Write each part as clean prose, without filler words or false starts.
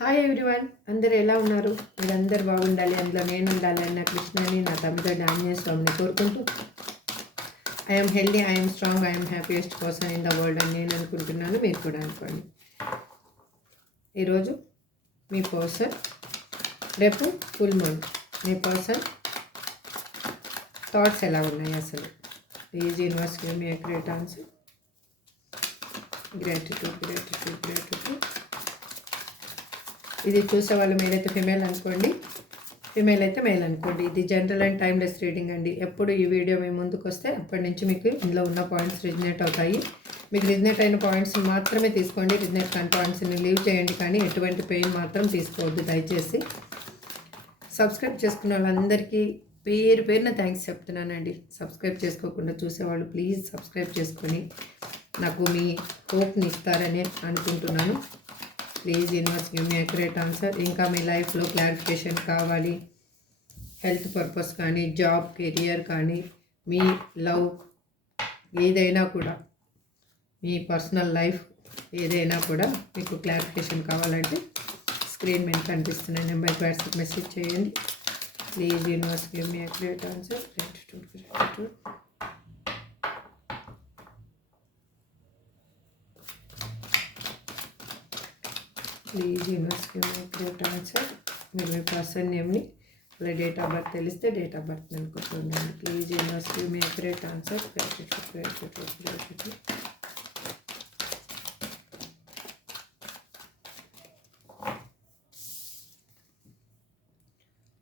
Hi everyone, అందరు ఎలా ఉన్నారు? మీరందరూ బాగుండాలి, అందులో నేను ఉండాలి అన్న కృష్ణని నా తమ్ముడు ఆంజనేయ స్వామిని కోరుకుంటూ I'm healthy, I'm strong, I'm happiest person in the world అని నేను అనుకుంటున్నాను. మీరు కూడా అనుకోండి. ఈరోజు మీ పర్సన్, రేపు ఫుల్ మూన్, మీ పర్సన్ థాట్స్ ఎలా ఉన్నాయి అసలు? Please universe give me a great answer. Gratitude, gratitude, gratitude. ఇది చూసే వాళ్ళు మీరైతే ఫిమేల్ అనుకోండి, ఫిమేల్ అయితే మేల్ అనుకోండి. ఇది జనరల్ అండ్ టైమ్లెస్ రీడింగ్ అండి. ఎప్పుడు ఈ వీడియో మీ ముందుకు వస్తే అప్పటి నుంచి మీకు ఇందులో ఉన్న పాయింట్స్ రిజనేట్ అవుతాయి. మీకు రిజనేట్ అయిన పాయింట్స్ మాత్రమే తీసుకోండి. రిజనేట్ కాని పాయింట్స్ని లీవ్ చేయండి, కానీ ఎటువంటి పెయిన్ మాత్రం తీసుకోవద్దు దయచేసి. సబ్స్క్రైబ్ చేసుకున్న వాళ్ళందరికీ పేరు పేరున థ్యాంక్స్ చెప్తున్నానండి. సబ్స్క్రైబ్ చేసుకోకుండా చూసేవాళ్ళు ప్లీజ్ సబ్స్క్రైబ్ చేసుకొని నాకు మీ హోప్ని ఇస్తారని అనుకుంటున్నాను. Please universe give me accurate answer. ఇంకా మీ లైఫ్లో క్లారిఫికేషన్ కావాలి, హెల్త్ పర్పస్ కానీ, జాబ్, కెరియర్ కానీ, మీ లవ్, ఏదైనా కూడా, మీ పర్సనల్ లైఫ్ ఏదైనా కూడా మీకు క్లారిఫికేషన్ కావాలంటే స్క్రీన్ మీద కనిపిస్తున్న నెంబర్కి వాట్సాప్ మెసేజ్ చేయండి. Please universe give me accurate answer. Gratitude. Please universe give me great answer. మీరు మీ పర్సన్ నేమ్ని వాళ్ళ డేట్ ఆఫ్ బర్త్ తెలిస్తే డేట్ ఆఫ్ బర్త్ అనుకుంటున్నాను. Please universe give me great answer. Gratitude.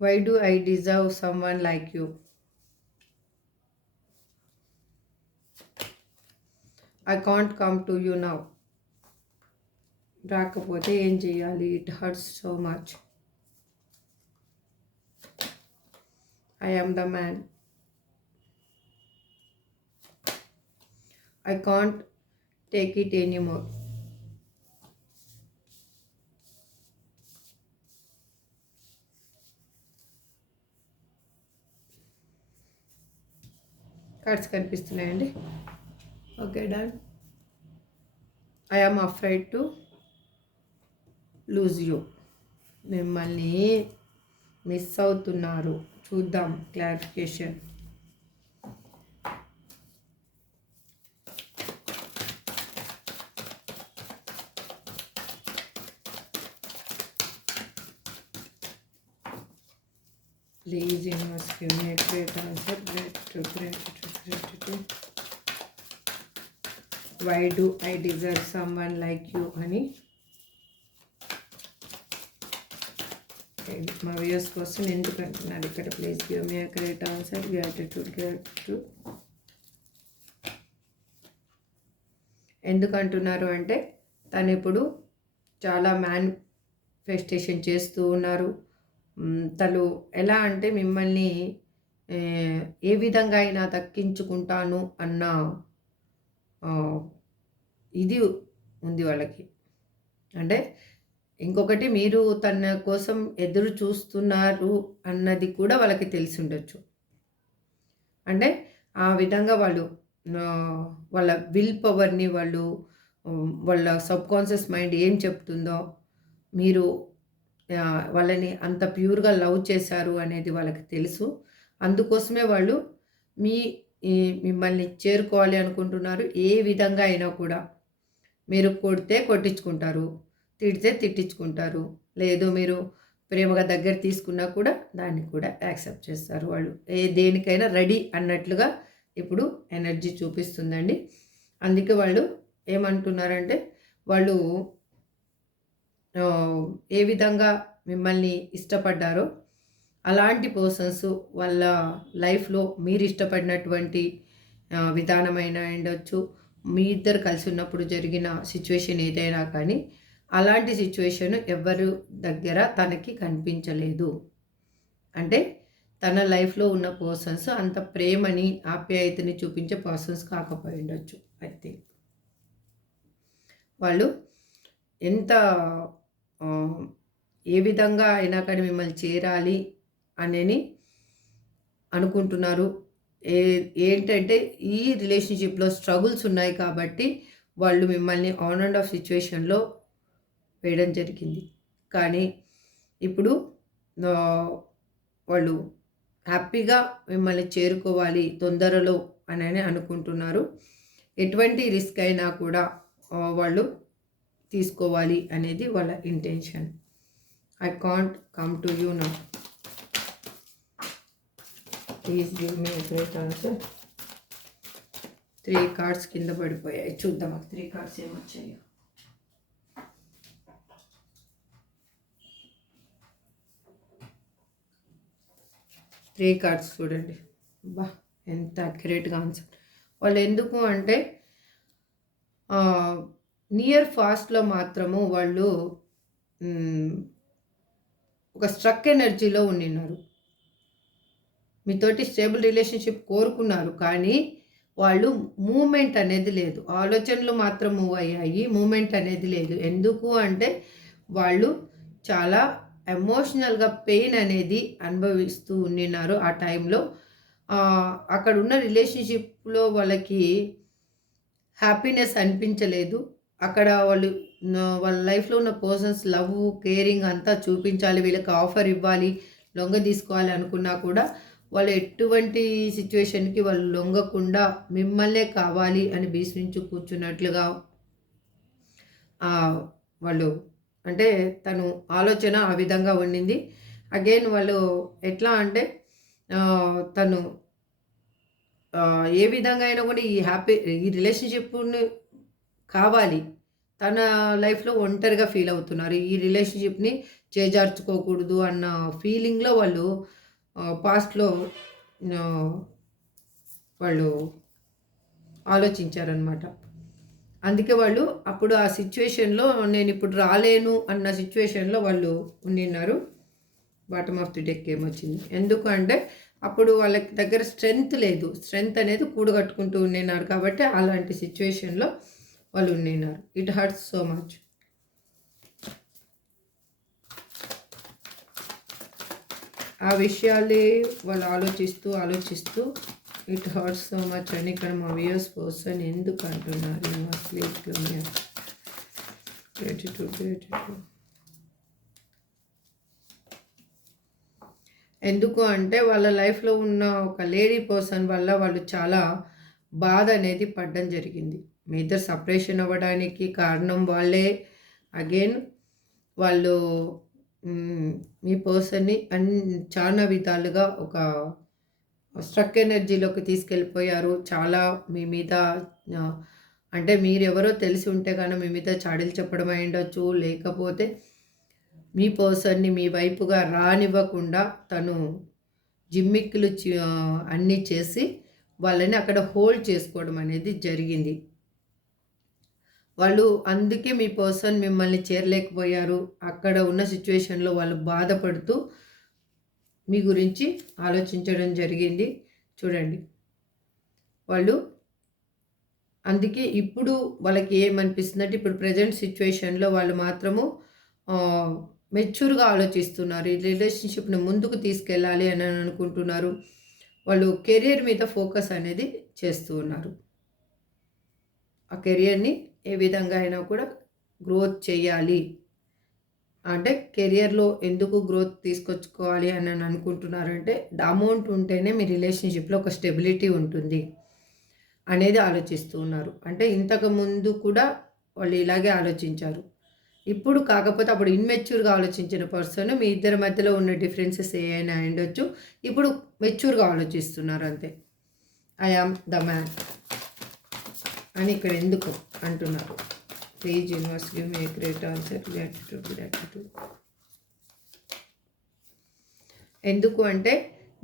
Why do I deserve someone like you? I can't come to you now. రాకపోతే ఏం చేయాలి? It hurts so much. I am the man. I can't take it anymore. Cards కనిపిస్తున్నాయండి. Okay, done. I am afraid to lose you. మిమ్మల్ని miss అవుతున్నారు. చూద్దాం clarification. Please universe give me a great answer. Gratitude. Why do I deserve someone like you అని మా viewers కోసం ఎందుకు అంటున్నారు ఇక్కడ? Please give me a great answer. Gratitude. ఎందుకు అంటున్నారు అంటే తను ఇప్పుడు చాలా మేనిఫెస్టేషన్ చేస్తూ ఉన్నారు. తను ఎలా అంటే మిమ్మల్ని ఏ విధంగా అయినా దక్కించుకుంటాను అన్న ఇది ఉంది వాళ్ళకి. అంటే ఇంకొకటి, మీరు తన కోసం ఎదురు చూస్తున్నారు అన్నది కూడా వాళ్ళకి తెలిసి ఉండొచ్చు. అంటే ఆ విధంగా వాళ్ళు వాళ్ళ విల్ పవర్ని, వాళ్ళ సబ్కాన్షియస్ మైండ్ ఏం చెప్తుందో, మీరు వాళ్ళని అంత ప్యూర్గా లవ్ చేశారు అనేది వాళ్ళకి తెలుసు. అందుకోసమే వాళ్ళు మిమ్మల్ని చేరుకోవాలి అనుకుంటున్నారు. ఏ విధంగా అయినా కూడా మీరు కొడితే కొట్టించుకుంటారు, తిడితే తిట్టించుకుంటారు, లేదు మీరు ప్రేమగా దగ్గర తీసుకున్నా కూడా దాన్ని కూడా యాక్సెప్ట్ చేస్తారు. వాళ్ళు దేనికైనా రెడీ అన్నట్లుగా ఇప్పుడు ఎనర్జీ చూపిస్తుందండి. అందుకే వాళ్ళు ఏమంటున్నారంటే, వాళ్ళు ఏ విధంగా మిమ్మల్ని ఇష్టపడ్డారో అలాంటి పర్సన్స్ వాళ్ళ లైఫ్లో మీరు ఇష్టపడినటువంటి విధానమైన ఉండొచ్చు, మీ ఇద్దరు కలిసి ఉన్నప్పుడు జరిగిన సిచ్యువేషన్ ఏదైనా కానీ, అలాంటి సిచ్యువేషన్ ఎవరు దగ్గర తనకి కనిపించలేదు. అంటే తన లైఫ్లో ఉన్న పర్సన్స్ అంత ప్రేమని, ఆప్యాయతని చూపించే పర్సన్స్ కాకపోయి ఉండొచ్చు. ఐ థింక్ వాళ్ళు ఎంత ఏ విధంగా అయినా కానీ మిమ్మల్ని చేరాలి అని అనుకుంటున్నారు. ఏంటంటే ఈ రిలేషన్షిప్లో స్ట్రగుల్స్ ఉన్నాయి కాబట్టి వాళ్ళు మిమ్మల్ని ఆన్ అండ్ ఆఫ్ సిచ్యువేషన్లో వేయడం జరిగింది. కానీ ఇప్పుడు వాళ్ళు హ్యాపీగా మిమ్మల్ని చేరుకోవాలి తొందరలో అని అనుకుంటున్నారు. ఎటువంటి రిస్క్ అయినా కూడా వాళ్ళు తీసుకోవాలి అనేది వాళ్ళ intention. I can't come to you now. Please give me great answer. 3 cards కింద పడిపోయాయి. చూద్దాం 3 కార్డ్స్ ఏమొచ్చాయో. 3 కార్డ్స్ చూడండి. బా ఎంత అక్యురేట్గా ఆన్సర్. వాళ్ళు ఎందుకు అంటే నియర్ ఫాస్ట్లో మాత్రము వాళ్ళు ఒక స్ట్రక్ ఎనర్జీలో ఉండినారు. మీతోటి స్టేబుల్ రిలేషన్షిప్ కోరుకున్నారు, కానీ వాళ్ళు మూమెంట్ అనేది లేదు. ఆలోచనలు మాత్రం మూవ్ అయ్యాయి, మూమెంట్ అనేది లేదు. ఎందుకు అంటే వాళ్ళు చాలా ఎమోషనల్గా పెయిన్ అనేది అనుభవిస్తూ ఉండినారు ఆ టైంలో. అక్కడ ఉన్న రిలేషన్షిప్లో వాళ్ళకి హ్యాపీనెస్ అనిపించలేదు. అక్కడ వాళ్ళ లైఫ్లో ఉన్న పర్సన్స్ లవ్, కేరింగ్ అంతా చూపించాలి, వీళ్ళకి ఆఫర్ ఇవ్వాలి, లొంగ తీసుకోవాలి అనుకున్నా కూడా వాళ్ళు ఎటువంటి సిచ్యువేషన్కి వాళ్ళు లొంగకుండా మిమ్మల్నే కావాలి అని భీష్మించు కూర్చున్నట్లుగా వాళ్ళు అంటే తను ఆలోచన ఆ విధంగా ఉండింది. అగైన్ వాళ్ళు ఎట్లా అంటే తను ఏ విధంగా అయినా కూడా ఈ రిలేషన్షిప్ని కావాలి, తన లైఫ్లో ఒంటరిగా ఫీల్ అవుతున్నారు. ఈ రిలేషన్షిప్ని చేజార్చుకోకూడదు అన్న ఫీలింగ్లో వాళ్ళు పాస్ట్లో వాళ్ళు ఆలోచించారనమాట. అందుకే వాళ్ళు అప్పుడు ఆ సిచ్యువేషన్లో నేను ఇప్పుడు రాలేను అన్న సిచ్యువేషన్లో వాళ్ళు ఉండినారు. బాటమ్ ఆఫ్ ది డెక్ ఏమొచ్చింది. ఎందుకు అంటే అప్పుడు వాళ్ళకి దగ్గర స్ట్రెంగ్త్ లేదు, స్ట్రెంగ్త్ అనేది కూడగట్టుకుంటూ ఉండినారు. కాబట్టి అలాంటి సిచ్యువేషన్లో వాళ్ళు ఉండినారు. It hurts so much. ఆ విషయాలే వాళ్ళు ఆలోచిస్తూ ఇట్ హర్ట్స్ సో మచ్ అని ఇక్కడ మా వ్యూయర్స్ పర్సన్ ఎందుకు అంటున్నారు. ఎందుకు అంటే వాళ్ళ లైఫ్లో ఉన్న ఒక లేడీ పర్సన్ వల్ల వాళ్ళు చాలా బాధ అనేది పడడం జరిగింది. మీ ఇద్దరు సపరేషన్ అవ్వడానికి కారణం వాళ్ళే. అగైన్ వాళ్ళు మీ పర్సన్ని చాలా విధాలుగా ఒక స్ట్రక్ ఎనర్జీలోకి తీసుకెళ్ళిపోయారు. చాలా మీ మీద అంటే మీరెవరో తెలిసి ఉంటే కానీ మీ మీద చాడీలు చెప్పడం అయి ఉండొచ్చు, లేకపోతే మీ పర్సన్ని మీ వైపుగా రానివ్వకుండా తను జిమ్మిక్కులు అన్నీ చేసి వాళ్ళని అక్కడ హోల్డ్ చేసుకోవడం అనేది జరిగింది. వాళ్ళు అందుకే మీ పర్సన్ మిమ్మల్ని చేరలేకపోయారు. అక్కడ ఉన్న సిచ్యువేషన్లో వాళ్ళు బాధపడుతూ మీ గురించి ఆలోచించడం జరిగింది. చూడండి, వాళ్ళు అందుకే ఇప్పుడు వాళ్ళకి ఏమనిపిస్తుందంటే ఇప్పుడు ప్రజెంట్ సిచ్యువేషన్లో వాళ్ళు మాత్రము మెచ్యూర్గా ఆలోచిస్తున్నారు. ఈ రిలేషన్షిప్ని ముందుకు తీసుకెళ్ళాలి అని అనుకుంటున్నారు. వాళ్ళు కెరియర్ మీద ఫోకస్ అనేది చేస్తూ ఉన్నారు. ఆ కెరియర్ని ఏ విధంగా అయినా కూడా గ్రోత్ చేయాలి అంటే కెరియర్లో ఎందుకు గ్రోత్ తీసుకొచ్చుకోవాలి అని అనుకుంటున్నారంటే అమౌంట్ ఉంటేనే మీ రిలేషన్షిప్లో ఒక స్టెబిలిటీ ఉంటుంది అనేది ఆలోచిస్తూ ఉన్నారు. అంటే ఇంతకు ముందు కూడా వాళ్ళు ఇలాగే ఆలోచించారు. ఇప్పుడు కాకపోతే అప్పుడు ఇన్మెచ్యూర్గా ఆలోచించిన పర్సన్ మీ ఇద్దరి మధ్యలో ఉన్న డిఫరెన్సెస్ ఏమైనా ఉండొచ్చు. ఇప్పుడు మెచ్యూర్గా ఆలోచిస్తున్నారు అంతే. ఐ యామ్ ద మ్యాన్ అని ఇక్కడ ఎందుకు అంటున్నారు. Please universe give me great answer. Gratitude. ఎందుకు అంటే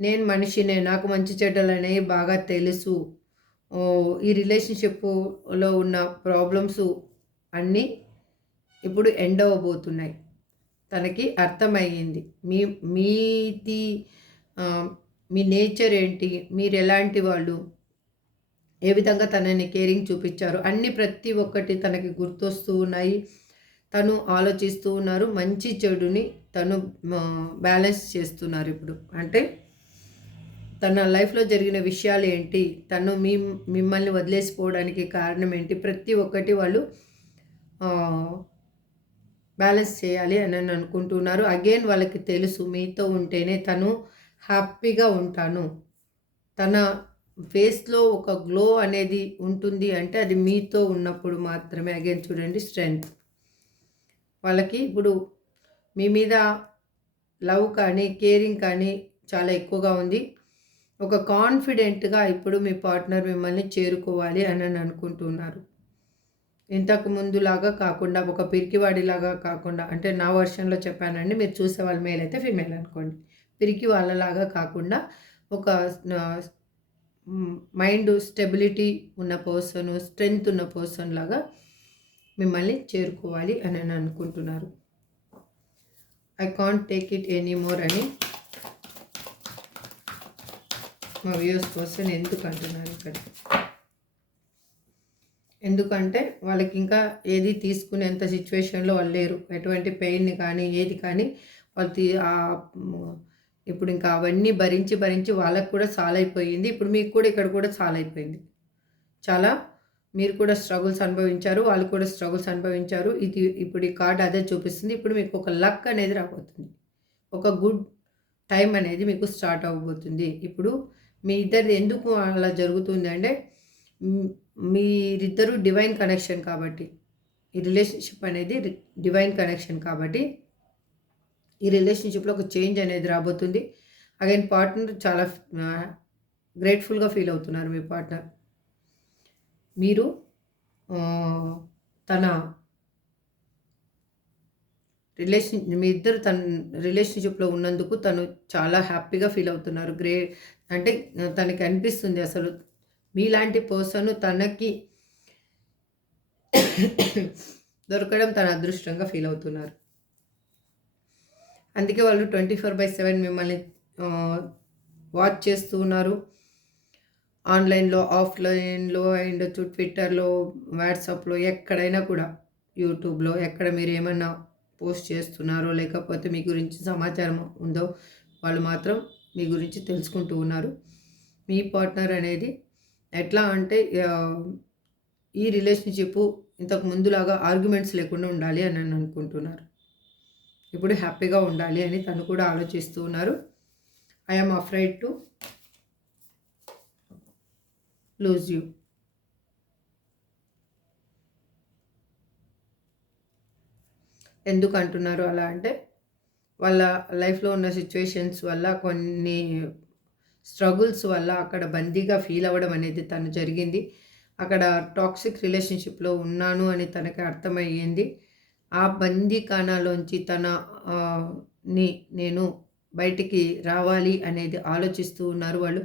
నేను మనిషినే, నాకు మంచి చెడ్డలు అనేవి బాగా తెలుసు. ఈ రిలేషన్షిప్లో ఉన్న ప్రాబ్లమ్స్ అన్నీ ఇప్పుడు ఎండ్ అవ్వబోతున్నాయి. తనకి అర్థమయ్యింది మీది మీ నేచర్ ఏంటి, మీరు ఎలాంటి వాళ్ళు, ఏ విధంగా తనని కేరింగ్ చూపించారు, అన్నీ ప్రతి ఒక్కటి తనకి గుర్తొస్తూ ఉన్నాయి. తను ఆలోచిస్తూ ఉన్నారు. మంచి చెడుని తను బ్యాలెన్స్ చేస్తున్నారు ఇప్పుడు. అంటే తన లైఫ్లో జరిగిన విషయాలు ఏంటి, తను మిమ్మల్ని వదిలేసిపోవడానికి కారణం ఏంటి, ప్రతి ఒక్కటి వాళ్ళు బ్యాలెన్స్ చేయాలి అని అనుకుంటున్నారు. అగైన్ వాళ్ళకి తెలుసు మీతో ఉంటేనే తను హ్యాపీగా ఉంటాను. తన ఫేస్‌లో ఒక గ్లో అనేది ఉంటుంది అంటే అది మీతో ఉన్నప్పుడు మాత్రమే. అగైన్ చూడండి స్ట్రెంగ్త్. వాళ్ళకి ఇప్పుడు మీ మీద లవ్ కానీ, కేరింగ్ కానీ చాలా ఎక్కువగా ఉంది. ఒక కాన్ఫిడెంట్‌గా ఇప్పుడు మీ పార్ట్నర్ మిమ్మల్ని చేరుకోవాలి అని అనుకుంటున్నారు. ఇంతకు ముందులాగా కాకుండా ఒక పిరికివాడిలాగా కాకుండా అంటే నా వర్షన్‌లో చెప్పానండి. మీరు చూసేవాళ్ళు మేల్ అయితే ఫీమేల్ అనుకోండి. పిరికి వాళ్ళలాగా కాకుండా ఒక మైండ్ స్టెబిలిటీ ఉన్న పర్సను, స్ట్రెంగ్త్ ఉన్న పర్సన్ లాగా మిమ్మల్ని చేరుకోవాలి అని అనుకుంటున్నారు. I can't take it anymore అని మా వ్యూయర్స్ పర్సన్ ఎందుకు అంటున్నారు ఇక్కడ. ఎందుకంటే వాళ్ళకి ఇంకా ఏది తీసుకునేంత సిచ్యువేషన్లో వాళ్ళు లేరు. ఎటువంటి పెయిన్ని కానీ ఏది కానీ వాళ్ళు ఇప్పుడు ఇంకా అవన్నీ భరించి భరించి వాళ్ళకు కూడా సాలైపోయింది. ఇప్పుడు మీకు కూడా ఇక్కడ కూడా సాలైపోయింది. చాలా మీరు కూడా స్ట్రగుల్స్ అనుభవించారు. వాళ్ళు కూడా స్ట్రగుల్స్ అనుభవించారు. ఇది ఇప్పుడు ఈ కార్డ్ అదే చూపిస్తుంది. ఇప్పుడు మీకు ఒక లక్ అనేది రాబోతుంది. ఒక గుడ్ టైం అనేది మీకు స్టార్ట్ అవ్వబోతుంది. ఇప్పుడు మీ ఇద్దరిది ఎందుకు అలా జరుగుతుంది అంటే మీరిద్దరూ డివైన్ కనెక్షన్ కాబట్టి, ఈ రిలేషన్షిప్ అనేది డివైన్ కనెక్షన్ కాబట్టి ఈ రిలేషన్షిప్లో ఒక చేంజ్ అనేది రాబోతుంది. అగైన్ పార్ట్నర్ చాలా గ్రేట్ఫుల్గా ఫీల్ అవుతున్నారు మీ పార్ట్నర్. మీరు తన మీ ఇద్దరు తన రిలేషన్షిప్లో ఉన్నందుకు తను చాలా హ్యాపీగా ఫీల్ అవుతున్నారు. అంటే తనకి అనిపిస్తుంది అసలు మీలాంటి పర్సన్ తనకి దొరకడం తన అదృష్టంగా ఫీల్ అవుతున్నారు. అందుకే వాళ్ళు 24/7 మిమ్మల్ని వాచ్ చేస్తూ ఉన్నారు. ఆన్లైన్లో, ఆఫ్లైన్లో అండ్ ట్విట్టర్లో, వాట్సాప్లో ఎక్కడైనా కూడా, యూట్యూబ్లో ఎక్కడ మీరు ఏమన్నా పోస్ట్ చేస్తున్నారో లేకపోతే మీ గురించి సమాచారం ఉందో వాళ్ళు మాత్రం మీ గురించి తెలుసుకుంటూ ఉన్నారు. మీ పార్ట్నర్ అనేది ఎట్లా అంటే ఈ రిలేషన్షిప్ ఇంతకు ముందులాగా ఆర్గ్యుమెంట్స్ లేకుండా ఉండాలి అని అనుకుంటున్నారు. ఇప్పుడు హ్యాపీగా ఉండాలి అని తను కూడా ఆలోచిస్తూ ఉన్నారు. I am afraid to lose you. ఎందుకు అంటున్నారు అలా అంటే వాళ్ళ లైఫ్లో ఉన్న సిచ్యువేషన్స్ వల్ల కొన్ని స్ట్రగుల్స్ వల్ల అక్కడ బందీగా ఫీల్ అవ్వడం అనేది తను జరిగింది. అక్కడ టాక్సిక్ రిలేషన్షిప్లో ఉన్నాను అని తనకి అర్థమయ్యింది. ఆ బందీఖానాలోంచి నేను బయటికి రావాలి అనేది ఆలోచిస్తూ ఉన్నారు వాళ్ళు.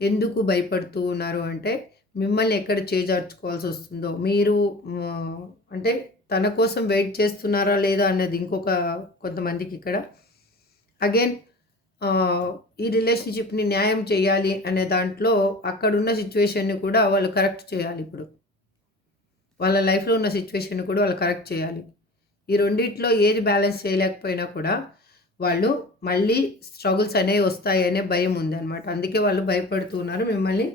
ఎందుకు భయపడుతూ ఉన్నారు అంటే మిమ్మల్ని ఎక్కడ చేజార్చుకోవాల్సి వస్తుందో మీరు అంటే తన కోసం వెయిట్ చేస్తున్నారా లేదా అన్నది కొంతమందికి ఇక్కడ. అగైన్ ఈ రిలేషన్షిప్ని న్యాయం చేయాలి అనే దాంట్లో అక్కడున్న సిచ్యువేషన్ని కూడా వాళ్ళు కరెక్ట్ చేయాలి. ఇప్పుడు వాళ్ళ లైఫ్లో ఉన్న సిచ్యువేషన్ని కూడా వాళ్ళు కరెక్ట్ చేయాలి. ఈ రెండిట్లో ఏది బ్యాలెన్స్ చేయలేకపోయినా కూడా వాళ్ళు మళ్ళీ స్ట్రగుల్స్ అనేవి వస్తాయనే భయం ఉందన్నమాట. అందుకే వాళ్ళు భయపడుతున్నారు మిమ్మల్ని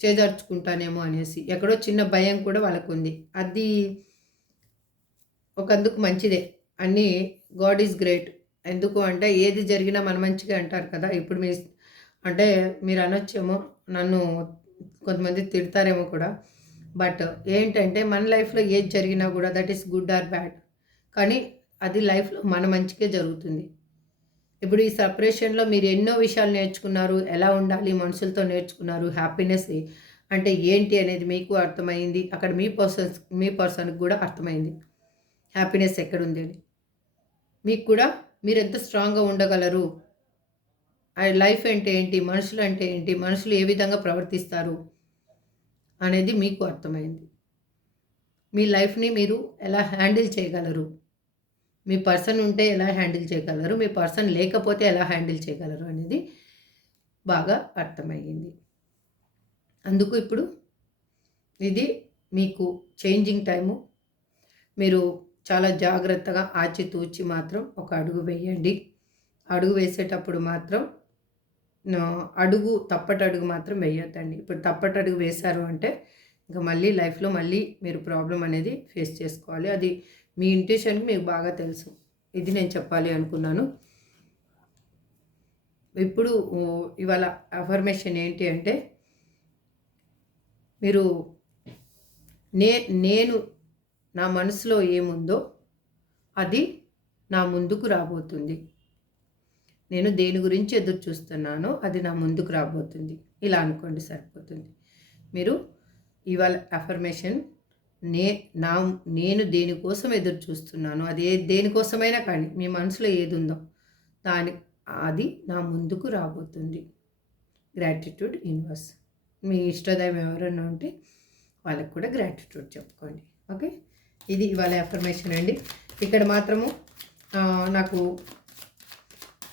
చేజార్చుకుంటానేమో అనేసి. ఎక్కడో చిన్న భయం కూడా వాళ్ళకు ఉంది. అది ఒకందుకు మంచిదే. అన్నీ గాడ్ ఈజ్ గ్రేట్. ఎందుకు అంటే ఏది జరిగినా మన మంచిగా అంటారు కదా. ఇప్పుడు అంటే మీరు అనొచ్చేమో, నన్ను కొంతమంది తిడతారేమో కూడా. బట్ ఏంటంటే మన లైఫ్లో ఏది జరిగినా కూడా that is good or bad, కానీ అది లైఫ్లో మన మంచికే జరుగుతుంది. ఇప్పుడు ఈ సపరేషన్లో మీరు ఎన్నో విషయాలు నేర్చుకున్నారు. ఎలా ఉండాలి మనుషులతో నేర్చుకున్నారు. హ్యాపీనెస్ అంటే ఏంటి అనేది మీకు అర్థమైంది. అక్కడ మీ పర్సన్కి కూడా అర్థమైంది హ్యాపీనెస్ ఎక్కడుంది అని. మీకు కూడా మీరు ఎంత స్ట్రాంగ్గా ఉండగలరు, లైఫ్ అంటే ఏంటి, మనుషులు అంటే ఏంటి, మనుషులు ఏ విధంగా ప్రవర్తిస్తారు అనేది మీకు అర్థమైంది. మీ లైఫ్ని మీరు ఎలా హ్యాండిల్ చేయగలరు, మీ పర్సన్ ఉంటే ఎలా హ్యాండిల్ చేయగలరు, మీ పర్సన్ లేకపోతే ఎలా హ్యాండిల్ చేయగలరు అనేది బాగా అర్థమయ్యింది. అందుకు ఇప్పుడు ఇది మీకు చేంజింగ్ టైము. మీరు చాలా జాగ్రత్తగా ఆచితూచి మాత్రం ఒక అడుగు వేయండి. అడుగు వేసేటప్పుడు మాత్రం తప్పటడుగు మాత్రం వేయొద్దండి. ఇప్పుడు తప్పటడుగు వేశారు అంటే ఇంకా మళ్ళీ లైఫ్లో మళ్ళీ మీరు ప్రాబ్లం అనేది ఫేస్ చేసుకోవాలి. అది మీ ఇంట్యూషన్ మీకు బాగా తెలుసు. ఇది నేను చెప్పాలి అనుకున్నాను. ఇప్పుడు ఇవాళ అఫర్మేషన్ ఏంటి అంటే, మీరు నేను నా మనసులో ఏముందో అది నా ముందుకు రాబోతుంది. నేను దేని గురించి ఎదురు చూస్తున్నానో అది నా ముందుకు రాబోతుంది. ఇలా అనుకోండి సరిపోతుంది. మీరు ఇవాళ అఫర్మేషన్ నేను దేనికోసం ఎదురు చూస్తున్నానో అది దేనికోసమైనా కానీ మీ మనసులో ఏది ఉందో అది నా ముందుకు రాబోతుంది. Gratitude universe. మీ ఇష్టదైవం ఎవరైనా ఉంటే వాళ్ళకి కూడా గ్రాటిట్యూడ్ చెప్పుకోండి. ఓకే, ఇది ఇవాళ అఫర్మేషన్ అండి. ఇక్కడ మాత్రము నాకు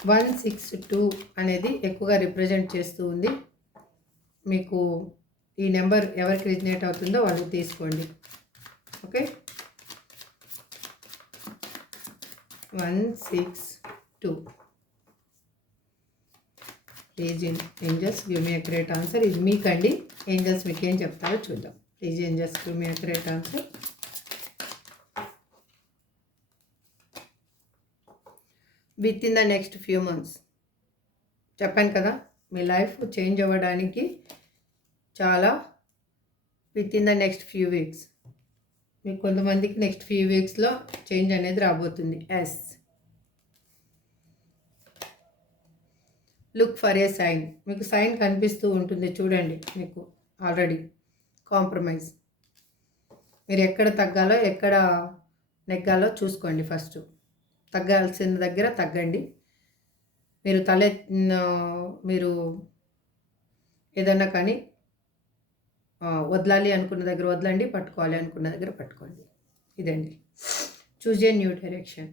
162 అనేది ఎక్కువగా రిప్రజెంట్ చేస్తూ ఉంది. మీకు ఈ నెంబర్ ఎవరికి రిజనేట్ అవుతుందో వాళ్ళు తీసుకోండి. Okay, 162. Please angels give me accurate answer. ఇది మీకండి. ఏంజల్స్ మీకు ఏం చెప్తారో చూద్దాం. Please angels give me accurate answer. Within the next few months. చెప్పాను కదా, మీ లైఫ్ చేంజ్ అవ్వడానికి చాలా within the next few weeks. మీకు కొంతమందికి నెక్స్ట్ ఫ్యూ వీక్స్లో చేంజ్ అనేది రాబోతుంది. Yes, look for a sign. మీకు సైన్ కనిపిస్తూ ఉంటుంది చూడండి. మీకు ఆల్రెడీ కాంప్రమైజ్. మీరు ఎక్కడ తగ్గాలో ఎక్కడ నెగ్గాలో చూసుకోండి. ఫస్ట్ తగ్గాల్సిన దగ్గర తగ్గండి. మీరు ఏదన్నా కానీ వదలాలి అనుకున్న దగ్గర వదలండి, పట్టుకోవాలి అనుకున్న దగ్గర పట్టుకోండి. ఇదండి, చూజ్ ఏ న్యూ డైరెక్షన్.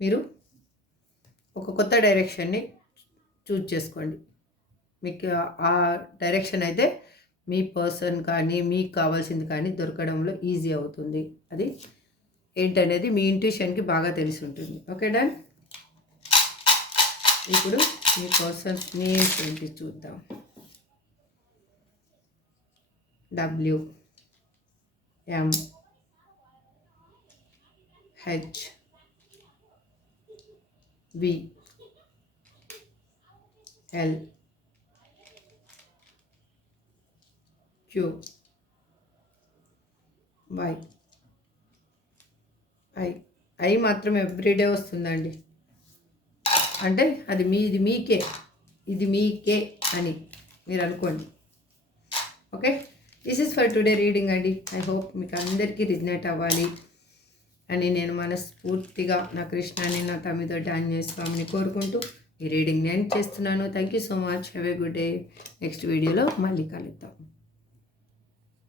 మీరు ఒక కొత్త డైరెక్షన్ని చూజ్ చేసుకోండి. మీకు ఆ డైరెక్షన్ అయితే మీ పర్సన్ కానీ మీకు కావాల్సింది కానీ దొరకడంలో ఈజీ అవుతుంది. అది ఏంటనేది మీ ఇంట్యూషన్కి బాగా తెలిసి ఉంటుంది. Okay, done. ఇప్పుడు మీ పర్సన్స్ నేమ్స్ ఏంటి చూద్దాం. WHWLQY. ఐ మాత్రం ఎవ్రీడే వస్తుందండి. అంటే అది ఇది మీకే అని మీరు అనుకోండి. Okay, this is for today reading అండి. ఐ హోప్ మీకు అందరికీ రిజనేట్ అవ్వాలి అని నేను మనస్ఫూర్తిగా నా కృష్ణాని, నా తమ్మిదొడ్డి ఆంజనేయ స్వామిని కోరుకుంటూ ఈ రీడింగ్ నేను చేస్తున్నాను. Thank you so much. Have a good day. Next వీడియోలో మళ్ళీ కలుద్దాం.